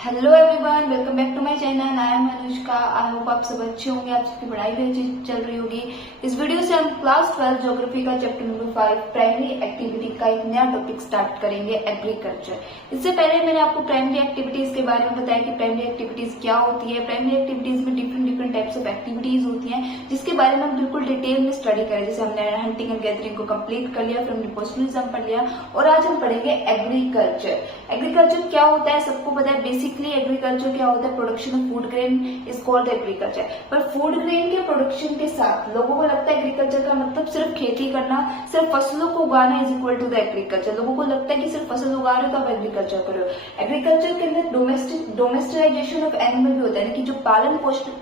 Hello everyone, welcome back to my channel. I am Anushka. I hope आप सब अच्छे होंगे, आप सबकी पढ़ाई भी अच्छी चल रही होगी। इस वीडियो से हम क्लास 12 ज्योग्राफी का चैप्टर नंबर 5 प्राइमरी एक्टिविटी का एक नया टॉपिक स्टार्ट करेंगे, एग्रीकल्चर। इससे पहले मैंने आपको प्राइमरी एक्टिविटीज के बारे में बताया कि प्राइमरी एक्टिविटीज क्या होती है। प्राइमरी एक्टिविटीज में डिफरेंट टाइप्स ऑफ एक्टिविटीज होती हैं, जिसके बारे में हम बिल्कुल डिटेल में स्टडी करें। जैसे हमने हंटिंग एंड गैदरिंग को कंप्लीट कर लिया, फिर हमने पोस्टलिज्म पढ़ लिया और आज हम पढ़ेंगे एग्रीकल्चर। एग्रीकल्चर क्या होता है सबको पता है। बेसिकली एग्रीकल्चर क्या होता है, production of food grain is called agriculture. पर फूड ग्रेन के प्रोडक्शन के साथ लोगों को लगता है एग्रीकल्चर का मतलब सिर्फ खेती करना, सिर्फ फसलों को उगाना is equal to the agriculture. लोगों को लगता है कि सिर्फ फसल उगा रहे हो तो आप एग्रीकल्चर करो। एग्रीकल्चर के अंदर डोमेस्टिकाइजेशन ऑफ एनिमल भी होता है, कि जो पालन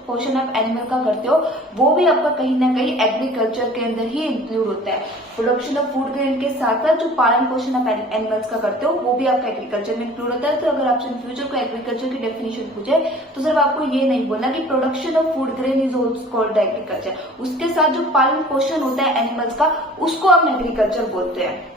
पोषण आप एनिमल का करते हो वो भी आपका कहीं ना कहीं एग्रीकल्चर के अंदर ही इंक्लूड होता है। प्रोडक्शन ऑफ फूड ग्रेन के साथ साथ जो पालन पोषण आप एनिमल्स का करते हो वो भी आपका एग्रीकल्चर में इंक्लूड होता है। तो अगर आपसे इन फ्यूचर को एग्रीकल्चर की डेफिनेशन पूछे तो सिर्फ आपको ये नहीं बोलना कि production of food grain is also called agriculture. उसके साथ जो पालन पोषण होता है एनिमल्स का उसको हम एग्रीकल्चर बोलते हैं।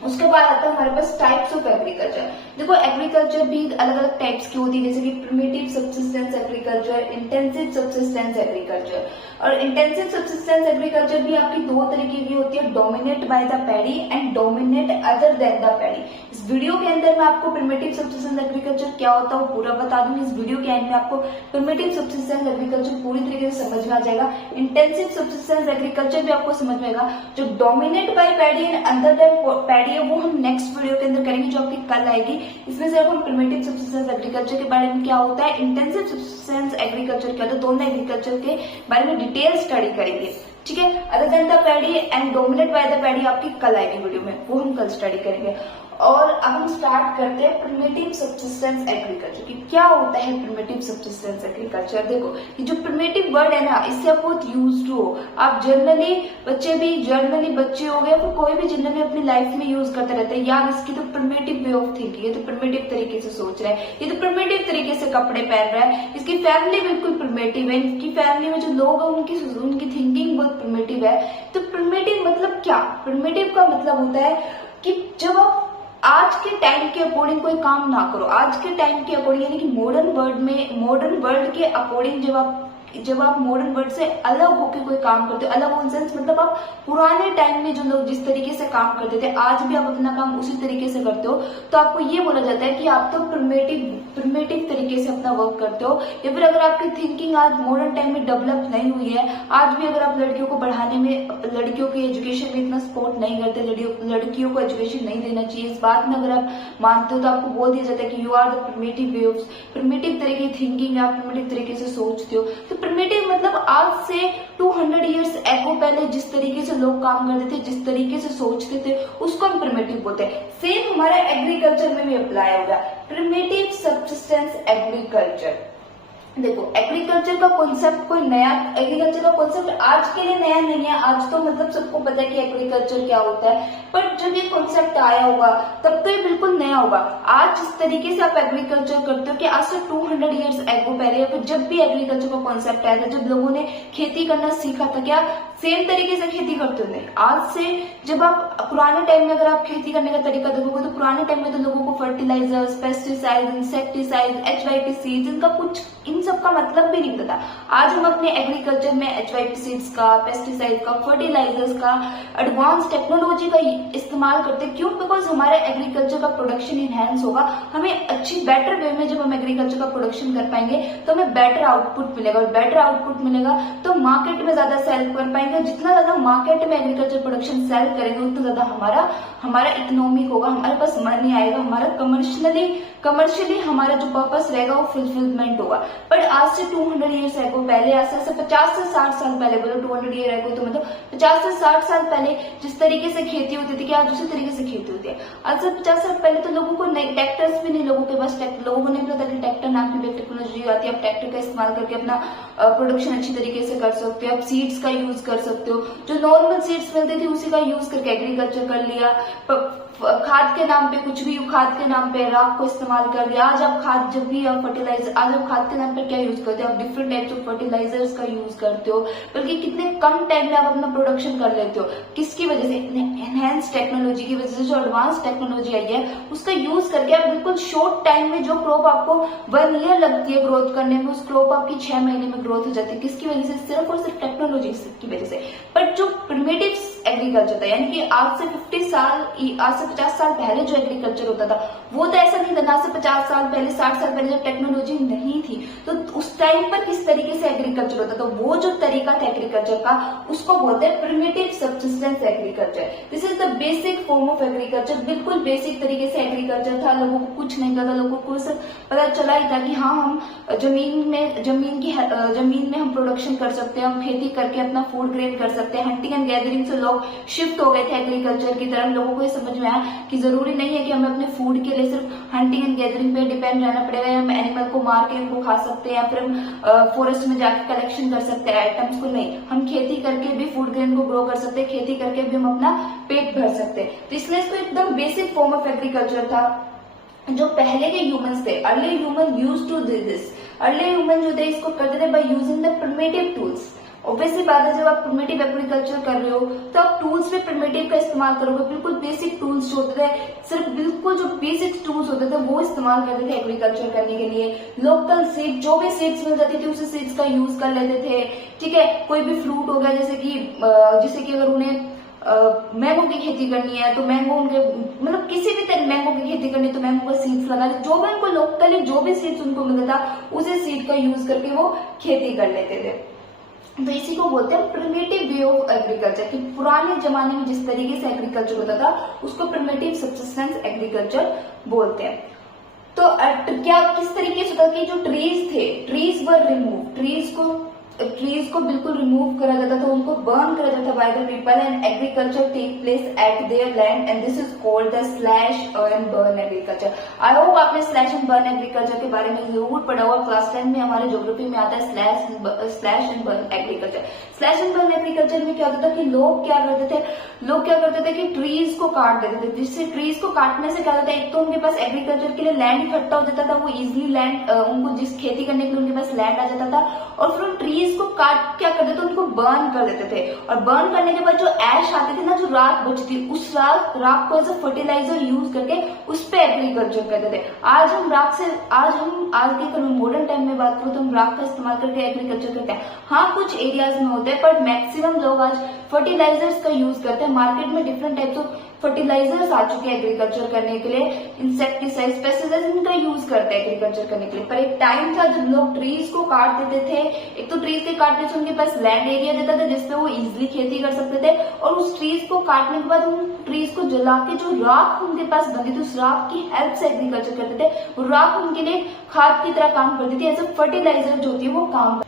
उसके बाद आता है हमारे पास टाइप्स ऑफ एग्रीकल्चर। देखो एग्रीकल्चर भी अलग अलग टाइप्स की होती है, जैसे कि primitive subsistence agriculture, intensive subsistence agriculture. और इंटेंसिव सब्सिस्टेंस एग्रीकल्चर भी आपकी दो तरीके की होती है, dominate by the paddy and dominate other then the paddy. इस वीडियो के अंदर मैं आपको प्रिमिटिव सब्सिस्टेंस एग्रीकल्चर क्या होता है वो पूरा बता दूंगी। इस वीडियो के एंड में आपको प्रिमिटिव सब्सिस्टेंस एग्रीकल्चर पूरी तरीके से समझ में आ जाएगा। इंटेंसिव सब्सिस्टेंस एग्रीकल्चर भी आपको समझ में आएगा। जो dominate by paddy and other than paddy वो हम नेक्स्ट वीडियो के अंदर करेंगे, जो आपकी कल आएगी। इसमें से हम प्रिमिटिव सब्सिस्टेंस एग्रीकल्चर के बारे में क्या होता है, इंटेंसिव सब्सिस्टेंस एग्रीकल्चर क्या होता है, दोनों एग्रीकल्चर के बारे में डिटेल स्टडी करेंगे। ठीक है, other than the paddy and dominate by the paddy आपकी कल आएगी वीडियो में, वो हम कल स्टडी करेंगे। और अब हम स्टार्ट करते हैं प्रिमिटिव सब्सिस्टेंस एग्रीकल्चर की। क्या होता है प्रिमिटिव सब्सिस्टेंस एग्रीकल्चर? देखो ये जो प्रिमिटिव वर्ड है ना, इससे आप बहुत यूज्ड हो। आप जर्नली बच्चे हो गए, फिर कोई भी जनरली अपनी लाइफ में यूज करते रहते हैं। यार इसकी तो प्रिमिटिव वे ऑफ थिंकिंग, ये तो प्रिमिटिव तरीके से सोच रहा है, ये तो प्रिमिटिव तरीके से कपड़े पहन रहा है, इसकी फैमिली बिल्कुल प्रिमिटिव है, इसकी फैमिली में जो लोग हैं उनकी थिंकिंग बहुत प्रिमिटिव है। तो प्रिमिटिव मतलब क्या? प्रिमिटिव का मतलब होता है कि जब आप आज के टाइम के अकॉर्डिंग कोई काम ना करो, आज के टाइम के अकॉर्डिंग यानी कि मॉडर्न वर्ल्ड के अकॉर्डिंग जब आप मॉडर्न वर्ल्ड से अलग होकर कोई काम करते हो, अलग इन सेंस मतलब आप पुराने टाइम में जो लोग जिस तरीके से काम करते थे आज भी आप अपना काम उसी तरीके से करते हो, तो आपको ये बोला जाता है कि आप तो प्रिमिटिव तरीके से अपना वर्क करते हो। या फिर अगर आपकी थिंकिंग आज मॉडर्न टाइम में डेवलप नहीं हुई है, आज भी अगर आप लड़कियों को बढ़ाने में, लड़कियों की एजुकेशन में इतना सपोर्ट नहीं करते, लड़कियों को एजुकेशन नहीं देना चाहिए, इस बात में अगर आप मानते हो तो आपको बोल दिया जाता है कि यू आर द प्रिमिटिव तरीके थिंकिंग, आप प्रिमिटिव तरीके से सोचते हो। तो प्रिमिटिव मतलब आज से 200 इयर्स एगो पहले जिस तरीके से लोग काम करते थे, जिस तरीके से सोचते थे, उसको हम प्रिमिटिव बोलते हैं। सेम हमारे एग्रीकल्चर में भी अप्लाई होगा, प्रिमिटिव सब्सिस्टेंस एग्रीकल्चर। देखो एग्रीकल्चर का कॉन्सेप्ट एग्रीकल्चर का कॉन्सेप्ट आज के लिए नया नहीं है। आज तो मतलब सबको पता है कि एग्रीकल्चर क्या होता है, पर जब ये कॉन्सेप्ट आया होगा तब तो ये बिल्कुल नया होगा। आज जिस तरीके से आप एग्रीकल्चर करते हो कि आज से 200 इयर्स एगो पहले या फिर जब भी एग्रीकल्चर का कॉन्सेप्ट आया था, जब लोगों ने खेती करना सीखा था, क्या सेम तरीके से खेती करते होंगे? आज से जब आप पुराने टाइम में अगर आप खेती करने का तरीका देखोगे तो पुराने टाइम में तो लोगों को fertilizers, pesticide, insecticide, HYP seeds, इनका कुछ इन सब का मतलब भी नहीं पता। आज हम अपने एग्रीकल्चर में HYP सीड्स का, पेस्टिसाइड का, फर्टिलाइजर्स का, एडवांस टेक्नोलॉजी का इस्तेमाल करते हैं। क्यों? बिकॉज हमारे एग्रीकल्चर का प्रोडक्शन इनहेंस होगा, हमें अच्छी बेटर वे में जब हम एग्रीकल्चर का प्रोडक्शन कर पाएंगे तो हमें बेटर आउटपुट मिलेगा, और बेटर आउटपुट मिलेगा तो मार्केट में ज्यादा सेल कर पाएंगे। जितना ज्यादा मार्केट में एग्रीकल्चर प्रोडक्शन सेल करेंगे उतना ज्यादा हमारा इकोनॉमिक होगा, हमारे पास मनी आएगा, हमारा कमर्शियली हमारा जो पर्पस रहेगा वो फुलफिलमेंट होगा। पर आज से 200 ईयर्स एगो पहले, आज से 50 से 60 साल पहले, बोलो 200 ईयर एगो तो मतलब 50 से 60 साल पहले जिस तरीके से खेती होती थी, क्या आज उसी तरीके से खेती होती है? आज से 50 साल पहले तो लोगों को ट्रैक्टर्स भी नहीं, लोगों के पास लोगों को नहीं पता कि ट्रैक्टर नाम की टेक्नोलॉजी आती है। आप ट्रैक्टर का इस्तेमाल करके अपना प्रोडक्शन अच्छी तरीके से कर सकते हो। आप सीड्स का यूज कर सकते हो, जो नॉर्मल सीड्स मिलती थी उसी का यूज करके एग्रीकल्चर कर लिया। खाद के नाम पे कुछ भी, खाद के नाम पे राख को इस्तेमाल कर दिया। आज आप खाद, जब भी आप फर्टिलाइजर, आज आप खाद के नाम पे क्या यूज करते हो, आप डिफरेंट टाइप्स ऑफ फर्टिलाइजर्स का यूज करते हो, बल्कि कितने कम टाइम में आप अपना प्रोडक्शन कर लेते हो। किसकी वजह से? एनहेंस टेक्नोलॉजी की वजह से, जो एडवांस टेक्नोलॉजी आई है उसका यूज करके आप बिल्कुल शॉर्ट टाइम में, जो क्रॉप आपको 1 ईयर लगती है ग्रोथ करने में, उस क्रॉप आपकी 6 महीने में ग्रोथ हो जाती है। किसकी वजह से? सिर्फ और सिर्फ टेक्नोलॉजी की वजह से। बट जो प्रिमिटिव एग्रीकल्चर था, यानी कि आज से 50 साल, आज से 50 साल पहले जो एग्रीकल्चर होता था वो तो ऐसा नहीं था। आज से 50 साल पहले, 60 साल पहले जब टेक्नोलॉजी नहीं थी तो उस टाइम पर किस तरीके से एग्रीकल्चर होता था, वो जो तरीका था एग्रीकल्चर का उसको बोलते हैं primitive subsistence agriculture. This is the basic form of agriculture. बिल्कुल बेसिक तरीके से एग्रीकल्चर था। लोगों को कुछ नहीं पता, लोगों को सिर्फ पता चला ही था कि हाँ, हम जमीन में हम प्रोडक्शन कर सकते हैं, हम खेती करके अपना फूड ग्रेन कर सकते हैं। हंटिंग एंड गैदरिंग से लोग शिफ्ट हो गए थे एग्रीकल्चर की तरफ। लोगों को ये समझ में आया कि जरूरी नहीं है कि हमें अपने फूड के लिए सिर्फ हंटिंग एंड गैदरिंग पे डिपेंड रहना पड़ेगा। हम एनिमल को मार के उनको खा सकते हैं, या फिर हम फॉरेस्ट में जाके कलेक्शन कर सकते हैं आइटम्स को। नहीं, हम खेती करके भी फूड ग्रेन को ग्रो कर सकते हैं, खेती करके भी हम अपना पेट भर सकते हैं। तो इसलिए इसको एकदम बेसिक फॉर्म ऑफ एग्रीकल्चर था। जो पहले के ह्यूमंस थे, early human used to do this. Early human जो थे इसको करते थे by using the primitive tools. Obviously बात है, जब आप प्रिमिटिव एग्रीकल्चर कर रहे हो तो आप टूल्स में प्रिमिटिव का इस्तेमाल करोगे। बिल्कुल बेसिक टूल्स जो होते थे, सिर्फ बिल्कुल जो बेसिक टूल्स होते थे वो इस्तेमाल करते थे एग्रीकल्चर करने के लिए। लोकल सीड, जो भी सीड्स मिल जाती थी उसी सीड्स का यूज कर लेते थे। ठीक है, कोई भी फ्रूट हो गया, जैसे कि अगर उन्हें मैंगो की खेती करनी है तो मैंगो उनके, मतलब किसी भी तरह मैंगो की खेती करनी है तो मैंगो का सीड्स लगा दे। जो भी उनको लोकली जो भी सीड्स उनको मिलता था उसी सीड का यूज करके वो खेती कर लेते थे। तो इसी को बोलते हैं प्रिमिटिव वे ऑफ एग्रीकल्चर, कि पुराने जमाने में जिस तरीके से एग्रीकल्चर होता था उसको प्रिमिटिव सब्सिस्टेंस एग्रीकल्चर बोलते हैं। तो क्या किस तरीके से होता कि जो ट्रीज थे, ट्रीज वर रिमूव, ट्रीज को बिल्कुल रिमूव करा जाता था, उनको बर्न करा जाता by the people, and agriculture take place at their land, and this is called the slash and burn agriculture. I hope आपने स्लैश एंड बर्न एग्रीकल्चर के बारे में जरूर पढ़ा हुआ। क्लास 10 में हमारे ज्योग्राफी में आता है slash and burn agriculture. Slash and burn agriculture में क्या होता था कि लोग क्या करते थे कि ट्रीज को काट देते थे। जिससे ट्रीज को काटने से क्या होता है, एक तो उनके पास एग्रीकल्चर के लिए लैंड इकट्ठा हो जाता था, वो इजिली लैंड, उनको जिस खेती करने के लिए उनके पास लैंड आ जाता था, और फिर ट्रीज को काट क्या करते थे, उनको बर्न कर देते थे। और बर्न करने के बाद जो ऐश आते थे ना, जो राख बचती, उस राख को एज अ फर्टिलाइजर यूज करके उस पे एग्रीकल्चर करते थे। आज के मॉडर्न टाइम में बात करूं तो हम राख का इस्तेमाल करके एग्रीकल्चर करते हैं। हाँ, कुछ एरियाज में होते हैं, बट मैक्सिमम लोग आज फर्टिलाइजर्स का यूज करते हैं। मार्केट में डिफरेंट टाइप्स ऑफ फर्टिलाइजर्स आ चुके हैं एग्रीकल्चर करने के लिए, इंसेक्टिसाइड्स, पेस्टिसाइड्स, इनका यूज करते हैं एग्रीकल्चर करने के लिए। पर एक टाइम था जब लोग ट्रीज को काट देते थे। एक तो ट्रीज के काटने से उनके पास लैंड एरिया देता था जिसपे वो इजिली खेती कर सकते थे, और उस ट्रीज को काटने के बाद उन ट्रीज को जला के जो राख उनके पास बनती थी उस राख की हेल्प से एग्रीकल्चर करते थे। वो राख उनके लिए खाद की तरह काम करती थी, एज अ फर्टिलाइजर जो होती है वो काम।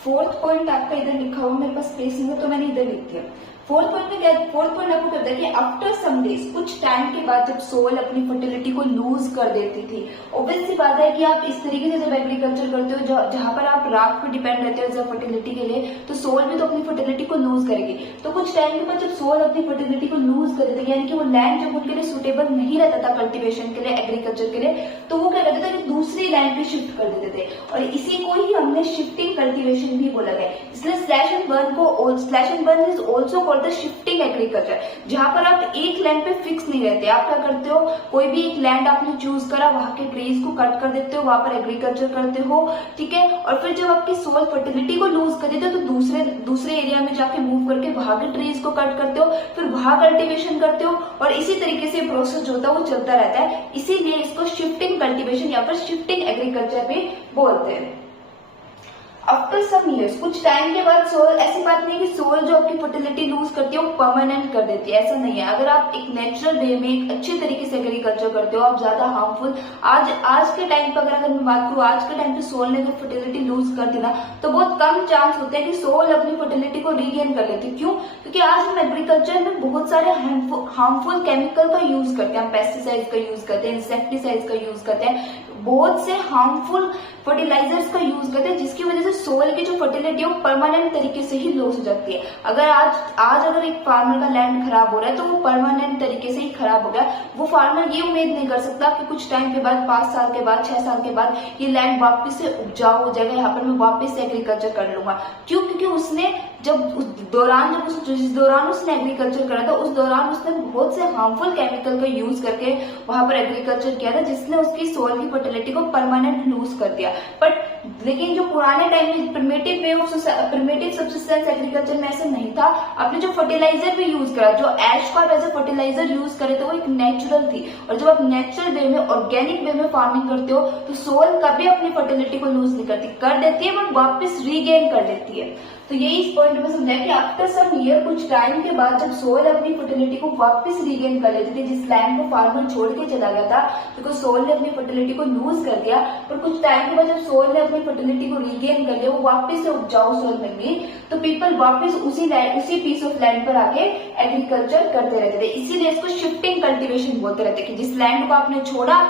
फोर्थ पॉइंट आपका इधर लिखा हुआ, मेरे पास स्पेस नहीं है तो मैंने इधर लिख दिया। फोर्थ पॉइंट आपको कहता है कि आफ्टर सम डेज, कुछ टाइम के बाद जब सोइल अपनी फर्टिलिटी को लूज कर देती थी। ऑब्वियसली बात है कि आप इस तरीके से जब एग्रीकल्चर करते हो जहां पर आप राख पर डिपेंड रहते हो फर्टिलिटी के लिए, तो सोइल भी तो अपनी फर्टिलिटी को लूज करेगी। तो कुछ टाइम के बाद जब सोइल अपनी फर्टिलिटी को लूज कर देती है, यानी कि वो लैंड जब उनके लिए सुटेबल नहीं रहता था कल्टिवेशन के लिए, एग्रीकल्चर के लिए, तो वो क्या करते थे कि दूसरी लैंड पे शिफ्ट कर देते थे, और इसी को ही हमने शिफ्टिंग कल्टिवेशन भी बोला गया। इसलिए slash and burn is also called the shifting agriculture, जहां पर आप एक लैंड पे फिक्स नहीं रहते। आप क्या करते हो, कोई भी एक लैंड आपने चूज करा, वहां के ट्रीज को कट कर देते हो, वहां पर एग्रीकल्चर करते हो, ठीक है। और फिर जब आपकी सोइल फर्टिलिटी को लूज कर देते हो तो दूसरे एरिया में जाके मूव करके वहां के ट्रीज को कट करते हो, फिर वहां कल्टिवेशन करते हो, और इसी तरीके से प्रोसेस जो होता है वो चलता रहता है। इसीलिए इसको शिफ्टिंग कल्टिवेशन या फिर शिफ्टिंग एग्रीकल्चर भी बोलते हैं। आफ्टर सम ईयर्स, कुछ टाइम के बाद सोइल, ऐसी बात नहीं कि सोइल जो आपकी फर्टिलिटी लूज करती है वो परमानेंट कर देती है, ऐसा नहीं है। अगर आप एक नेचुरल वे में एक अच्छे तरीके से एग्रीकल्चर करते हो, आप ज्यादा हार्मफुल, आज के टाइम पर अगर मैं बात करूं, आज के टाइम पे सोइल ने अगर फर्टिलिटी लूज कर दी ना, तो बहुत कम चांस होते हैं कि सोइल अपनी फर्टिलिटी को रीगेन कर लेती। क्यों? क्योंकि आज हम एग्रीकल्चर में बहुत सारे हार्मफुल केमिकल का यूज करते हैं, पेस्टिसाइड्स का यूज करते हैं, इंसेक्टिसाइड्स का यूज करते हैं, बहुत से हार्मफुल फर्टिलाइजर्स का यूज करते हैं, जिसकी वजह से सोयल की जो फर्टिलिटी है वो परमानेंट तरीके से ही लॉस हो जाती है। अगर आज अगर एक फार्मर का लैंड खराब हो रहा है तो वो परमानेंट तरीके से ही खराब हो गया। वो फार्मर ये उम्मीद नहीं कर सकता कि कुछ टाइम के बाद, 5 साल के बाद, 6 साल के बाद ये लैंड वापस से उपजाऊ हो जाएगा, यहाँ पर मैं वापस से एग्रीकल्चर कर लूंगा। क्यों? क्योंकि उसने जिस दौरान उसने एग्रीकल्चर करा था उस दौरान उसने बहुत से हार्मफुल केमिकल का यूज करके वहां पर एग्रीकल्चर किया था, जिसने उसकी सोइल की फर्टिलिटी को परमानेंट लूज कर दिया। बट लेकिन जो पुराने टाइम में प्रिमिटिव सब्सिस्टेंस एग्रीकल्चर में ऐसा नहीं था। आपने जो फर्टिलाइजर भी यूज करा, जो एश को एज ए फर्टिलाइजर यूज करे, तो वो एक नेचुरल थी। और जब आप नेचुरल वे में, ऑर्गेनिक वे में फार्मिंग करते हो तो सोइल कभी अपनी फर्टिलिटी को लूज नहीं करती, कर देती है बट वापस रीगेन कर लेती है। तो यही इस पॉइंट में समझाया कि आफ्टर सम ईयर, कुछ टाइम के बाद जब सोइल अपनी फर्टिलिटी को वापस रीगेन कर लेती थी, जिस लैंड को फार्मर छोड़ के चला गया था, तो सोइल ने अपनी फर्टिलिटी को लूज कर दिया, पर कुछ टाइम के बाद जब सोइल ने अपनी फर्टिलिटी को रीगेन कर लिया, वो वापस से उपजाऊ सोइल मिल गई, तो पीपल वापस उसी पीस ऑफ लैंड पर आके एग्रीकल्चर करते रहते थे। इसीलिए इसको शिफ्टिंग कल्टीवेशन बोलते रहते कि जिस लैंड को आपने छोड़ा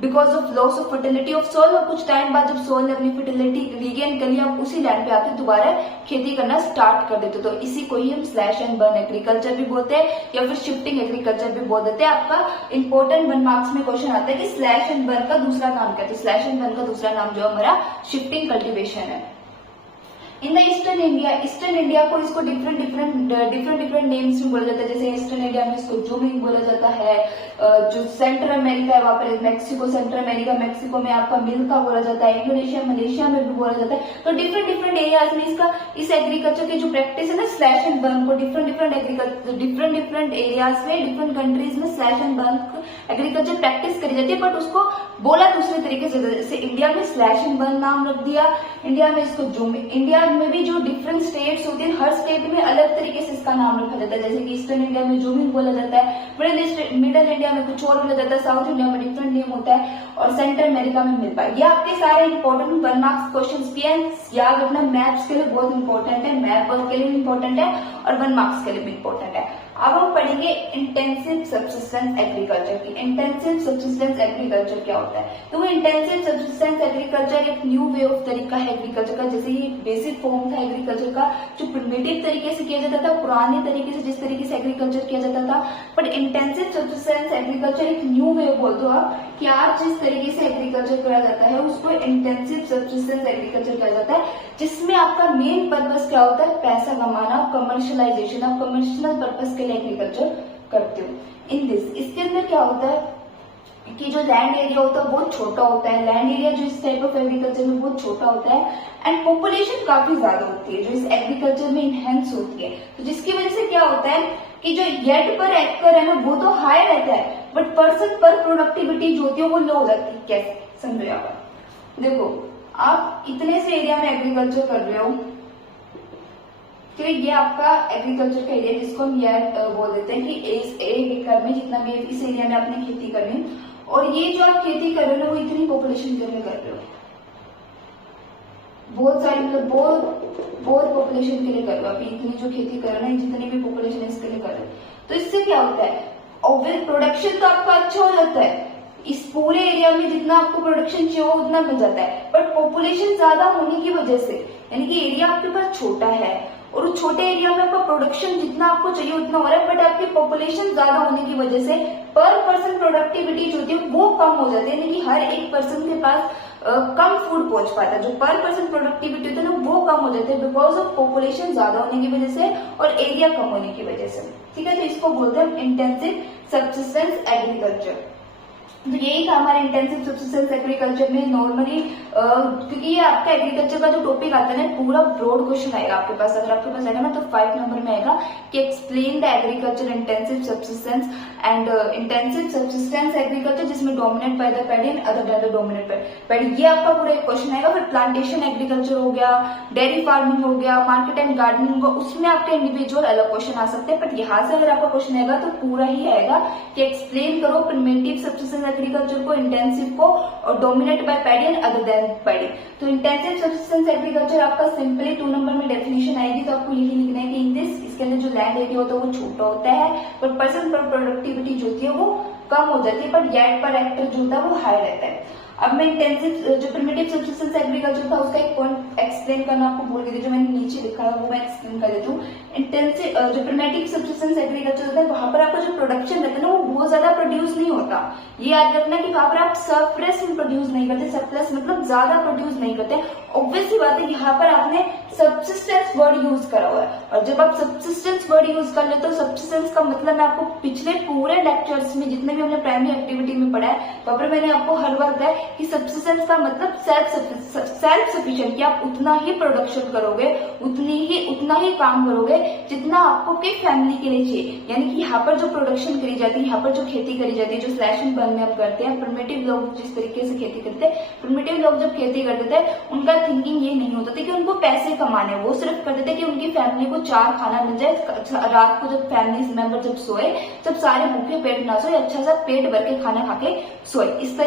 because of loss of fertility of soil, और कुछ टाइम बाद जब सोइल ने अपनी फर्टिलिटी रीगेन कर लिया, आप उसी लैंड पे आके दोबारा खेती करना स्टार्ट कर देते। तो इसी को ही हम स्लैश एंड बर्न एग्रीकल्चर भी बोलते हैं या फिर शिफ्टिंग एग्रीकल्चर भी बोल देते हैं। आपका इंपॉर्टेंट 1 मार्क्स में क्वेश्चन आता है कि स्लैश एंड बर्न का दूसरा नाम क्या है। तो स्लैश एंड बर्न का दूसरा नाम जो हमारा शिफ्टिंग कल्टीवेशन है। इन द ईस्टर्न इंडिया को इसको डिफरेंट नेम्स में बोला जाता है। जैसे ईस्टर्न इंडिया में इसको जूमिंग बोला जाता है, जो सेंट्रल अमेरिका है वहां पर मैक्सिको, सेंट्रल अमेरिका मैक्सिको में आपका मिल्का बोला जाता है, इंडोनेशिया मलेशिया में भी बोला जाता है। तो डिफरेंट एरियाज में इस एग्रीकल्चर की जो प्रैक्टिस है ना, स्लैश एंड बर्न को डिफरेंट एरियाज में, डिफरेंट कंट्रीज में slash and burn agriculture practice करी जाती है, बट उसको बोला दूसरे तरीके से। जैसे इंडिया में स्लैश एंड बर्न नाम रख दिया, इंडिया में इसको जूमिंग। इंडिया में भी जो डिफरेंट स्टेट्स होती है, हर स्टेट में अलग तरीके से इसका नाम रखा जाता है। जैसे कि ईस्टर्न इंडिया में जूमिंग बोला जाता है, मिडिल इंडिया में कुछ और बोला जाता है, साउथ इंडिया में डिफरेंट नेम होता है, और सेंट्रल अमेरिका में मिल पाए। ये आपके सारे इंपॉर्टेंट 1 मार्क्स क्वेश्चन भी हैं, याद रखना। मैथ्स के लिए बहुत इंपॉर्टेंट है, मैथ वर्क के लिए भी इंपॉर्टेंट है, और 1 मार्क्स के लिए भी इंपॉर्टेंट है। अब हम पढ़ेंगे इंटेंसिव सब्सिस्टेंस एग्रीकल्चर की। इंटेंसिव सब्सिस्टेंस एग्रीकल्चर क्या होता है? तो वो इंटेंसिव सब्सिस्टेंस एग्रीकल्चर एक न्यू वे ऑफ तरीका है एग्रीकल्चर का। जैसे ये बेसिक फॉर्म था एग्रीकल्चर का, जो प्रिमिटिव तरीके से किया जाता था, पुराने तरीके से जिस तरीके से एग्रीकल्चर किया जाता था। बट इंटेंसिव सब्सिस्टेंस एग्रीकल्चर एक न्यू वे बोल दो आप, कि आज जिस तरीके से एग्रीकल्चर किया जाता है उसको इंटेंसिव सब्सिस्टेंस एग्रीकल्चर किया जाता है, जिसमें आपका मेन पर्पस क्या होता है? पैसा कमाना, कमर्शियलाइजेशन। आप कमर्शियल पर्पस के लिए एग्रीकल्चर करते हो। इन दिस, इसके अंदर क्या होता है कि जो लैंड एरिया होता है बहुत छोटा होता है। लैंड एरिया जो इस टाइप ऑफ एग्रीकल्चर में बहुत छोटा होता है, एंड पॉपुलेशन काफी ज्यादा होती है जो इस एग्रीकल्चर में इनहेंस होती है। तो जिसकी वजह से क्या होता है कि जो येड पर एक्कर है ना, वो तो हाई रहता है, बट पर्सन पर प्रोडक्टिविटी जो होती है वो लो हो जाती है। कैसे समझो? यहाँ पर देखो, आप इतने से एरिया में एग्रीकल्चर कर रहे हो, तो ये आपका एग्रीकल्चर का एरिया जिसको हम येड बोल देते हैं, कि एक एकड़ में जितना भी इस एरिया में आपने खेती करनी, और ये जो आप खेती कर रहे हो वो इतनी पॉपुलेशन के लिए कर रहे हो, बहुत सारी, मतलब बहुत पॉपुलेशन के लिए कर रहे हो। आप इतनी जो खेती कर रहे हो, जितनी भी पॉपुलेशन है इसके लिए कर रहे हो। तो इससे क्या होता है? ऑब्वियस प्रोडक्शन तो आपका अच्छा हो जाता है, इस पूरे एरिया में जितना आपको प्रोडक्शन चाहिए वो उतना मिल जाता है। बट पॉपुलेशन ज्यादा होने की वजह से, यानी कि एरिया आपके पास छोटा है और उस छोटे एरिया में आपका प्रोडक्शन जितना आपको चाहिए उतना हो रहा है, बट आपकी पॉपुलेशन ज्यादा होने की वजह से पर पर्सन प्रोडक्टिविटी जो होती है वो कम हो जाती है। यानी कि हर एक पर्सन के पास कम फूड पहुंच पाता है। जो पर पर्सन प्रोडक्टिविटी होती है ना, वो कम हो जाती है बिकॉज ऑफ पॉपुलेशन ज्यादा होने की वजह से और एरिया कम होने की वजह से। ठीक है, तो इसको बोलते हैं इंटेंसिव सब्सिस्टेंस एग्रीकल्चर। तो यही था हमारे इंटेंसिव सब्सिस्टेंस एग्रीकल्चर में। नॉर्मली क्योंकि ये आपका एग्रीकल्चर का जो टॉपिक आता है ना, पूरा ब्रॉड क्वेश्चन आएगा आपके पास। अगर आपके पास आएगा ना तो 5 नंबर में आएगा कि explain the agriculture intensive subsistence and intensive subsistence agriculture जिसमें dominate by the paddy and other then the dominate paddy. ये आपका पूरा एक क्वेश्चन आएगा। फिर प्लांटेशन एग्रीकल्चर हो गया, डेयरी फार्मिंग हो गया, मार्केट एंड गार्डनिंग होगा, उसमें आपके इंडिविजुअल अलग क्वेश्चन आ सकते हैं। बट यहाँ से अगर आपका क्वेश्चन आएगा तो पूरा ही आएगा कि एक्सप्लेन करो प्रिमिटिव सब्सिस्टेंस एग्रीकल्चर को, इंटेंसिव को, और dominate by paddy and other than paddy. तो इंटेंसिव सब्सिस्टेंस एग्रीकल्चर आपका सिंपली 2 नंबर में डेफिनेशन आएगी। तो आपको यही लिखना है कि इन दिस, इसके अंदर जो लैंड एरिया होता है वो छोटा होता है, पर पर्सन पर प्रोडक्टिविटी जो होती है वो कम हो जाती है, पर येड पर एक्टर जो होता है वो हाई रहता है। अब मैं इंटेंसिव जो प्रिमिटिव सब्सिस्टेंस एग्रीकल्चर था उसका एक पॉइंट एक्सप्लेन करना आपको भूल गई थी, जो मैंने नीचे लिखा है वो मैं एक्सप्लेन कर देती हूँ। इंटेंसिव जो प्रिमिटिव सब्सिस्टेंस एग्रीकल्चर होता है वहां पर आपका जो प्रोडक्शन रहता है ना वो बहुत ज्यादा प्रोड्यूस नहीं होता। ये याद रखना कि वहां पर आप सरप्लस में प्रोड्यूस नहीं करते, सरप्लस मतलब ज्यादा प्रोड्यूस नहीं करते। ऑब्वियसली बात है यहाँ पर आपने सब्सिस्टेंस वर्ड यूज करा हुआ है, और जब आप सब्सिस्टेंस वर्ड यूज कर लेते हो, सब्सिस्टेंस का मतलब मैं आपको पिछले पूरे लेक्चर्स में जितने भी हमने प्राइमरी एक्टिविटी में पढ़ा है वहां पर मैंने आपको हर बार बताया कि सब्सिस्टेंस का मतलब सेल्फ सफिशिएंट, कि आप उतना ही प्रोडक्शन करोगे, उतना ही काम करोगे जितना आपको की फैमिली के लिए चाहिए। यानी कि यहाँ पर जो प्रोडक्शन करी जाती है, यहाँ पर जो खेती करी जाती है, जो स्लैश एंड बर्न में हम करते हैं, प्रिमिटिव लोग जिस तरीके से खेती करते हैं, प्रिमिटिव लोग जब खेती करते थे उनका थिंकिंग ये नहीं होता था कि उनको पैसे कमाने, वो सिर्फ करते थे कि उनकी फैमिली को 4 खाना मिल जाए, रात को जब फैमिली मेंबर जब सोए जब सारे भूखे पेट ना सोए, अच्छा सा पेट भर के खाना खा के सोए, इस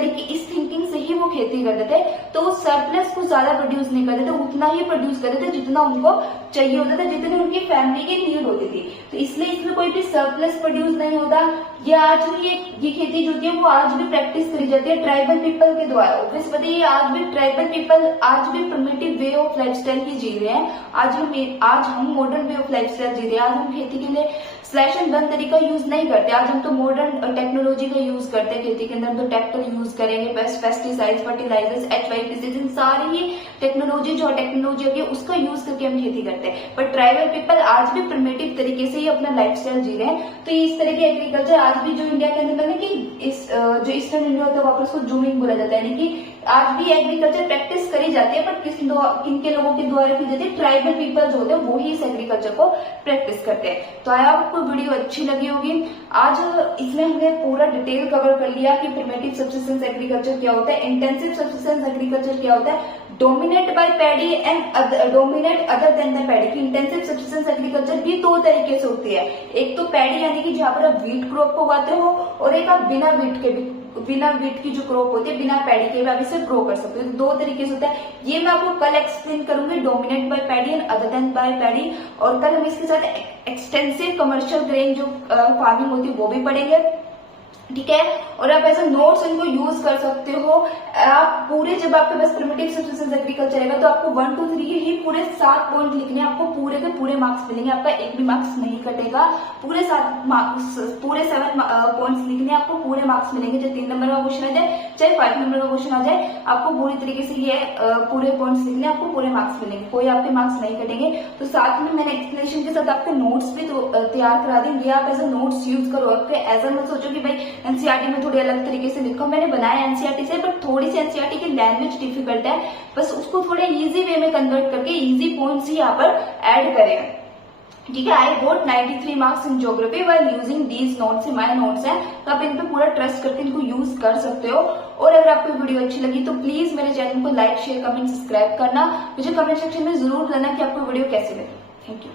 थिंकिंग से ही वो खेती करते थे। तो वो सरप्लस को ज्यादा प्रोड्यूस नहीं करते थे, उतना ही प्रोड्यूस करते थे जितना उनको चाहिए होता था, जितनी उनकी फैमिली की नीड होती थी। तो इसलिए इसमें कोई भी सरप्लस प्रोड्यूस नहीं होता। ये आज भी ये खेती जो होती है वो आज भी प्रैक्टिस करी जाती है ट्राइबल पीपल के द्वारा। ऑब्वियस बताइए आज भी ट्राइबल पीपल आज भी प्रिमिटिव वे ऑफ लाइफस्टाइल ही जी रहे हैं। आज हम मॉडर्न वे ऑफ लाइफस्टाइल जी रहे हैं। आज हम खेती के लिए स्लैश एंड बर्न तरीका यूज नहीं करते, आज हम तो मॉडर्न टेक्नोलॉजी का यूज करते हैं खेती के अंदर। हम तो ट्रैक्टर यूज करेंगे, पेस्टिसाइड्स, फर्टिलाइजर्स, HYPC, इन सारी ही टेक्नोलॉजी जो टेक्नोलॉजी होगी उसका यूज करके हम खेती करते हैं। पर ट्राइबल पीपल आज भी प्रिमिटिव तरीके से ही अपना लाइफस्टाइल जी रहे हैं। तो इस तरह की एग्रीकल्चर आज भी जो इंडिया के अंदर कि इस जो ईस्टर्न इंडिया होता है वहां पर उसको जूमिंग बोला जाता है, यानी कि आज भी एग्रीकल्चर प्रैक्टिस करी जाती है, पर किनके लोगों के द्वारा की जाती है, ट्राइबल पीपल जो होते हैं वो ही इस एग्रीकल्चर को प्रैक्टिस करते हैं। तो आया आपको वीडियो अच्छी लगी होगी। आज इसमें हमने पूरा डिटेल कवर कर लिया कि प्रिमिटिव सब्सिस्टेंस एग्रीकल्चर क्या होता है, इंटेंसिव सब्सिस्टेंस एग्रीकल्चर क्या होता है, dominate by paddy and dominate other then the paddy. की इंटेंसिव सब्सिस्टेंस एग्रीकल्चर भी 2 तरीके से होती है, एक तो पैडी यानी कि जहां पर आप व्हीट क्रॉप को उगाते हो, और एक आप बिना व्हीट की जो क्रॉप होती है बिना पैडी के भी आप इसे ग्रो कर सकते हो। 2 तरीके से होता है, ये मैं आपको कल एक्सप्लेन करूंगी, dominate by paddy and other than by paddy. और कल हम इसके साथ एक्सटेंसिव कमर्शियल ग्रेन जो फार्मिंग होती है वो भी पढ़ेंगे, ठीक है। और आप ऐसे नोट्स इनको यूज कर सकते हो। आप पूरे जब आपके पास प्रिमिटिव सब्सिस्टेंस एग्रीकल्चर रहेगा तो आपको 1 2 3 के ही पूरे 7 पॉइंट लिखने, आपको पूरे के पूरे मार्क्स मिलेंगे, आपका एक भी मार्क्स नहीं कटेगा। पूरे 7 पॉइंट्स लिखने, आपको पूरे मार्क्स मिलेंगे। चाहे 3 नंबर का क्वेश्चन आ जाए, चाहे 5 नंबर का क्वेश्चन आ जाए, आपको पूरी तरीके से ये पूरे पॉइंट्स लिखने, आपको पूरे मार्क्स मिलेंगे, कोई आपके मार्क्स नहीं कटेंगे। तो साथ में मैंने एक्सप्लेनेशन के साथ आपके नोट्स भी तैयार करा देंगे, आप एज नोट्स यूज करो। आपके ऐसा मत सोचो कि भाई एनसीईआरटी में थोड़ी अलग तरीके से लिखा, मैंने बनाया एनसीईआरटी से, बट थोड़ी सी एनसीईआरटी की लैंग्वेज डिफिकल्ट है, बस उसको थोड़े इजी वे में कन्वर्ट करके इजी पॉइंट्स ही यहाँ पर ऐड करें, ठीक है। आई गोट 93 marks in geography while using these notes, my notes हैं, तो आप इन पे पूरा ट्रस्ट करके इनको यूज कर सकते हो। और अगर आपको वीडियो अच्छी लगी तो प्लीज मेरे चैनल को लाइक, शेयर, कमेंट, सब्सक्राइब करना। मुझे कमेंट सेक्शन में जरूर बताना कि आपको वीडियो कैसी लगी। Thank you.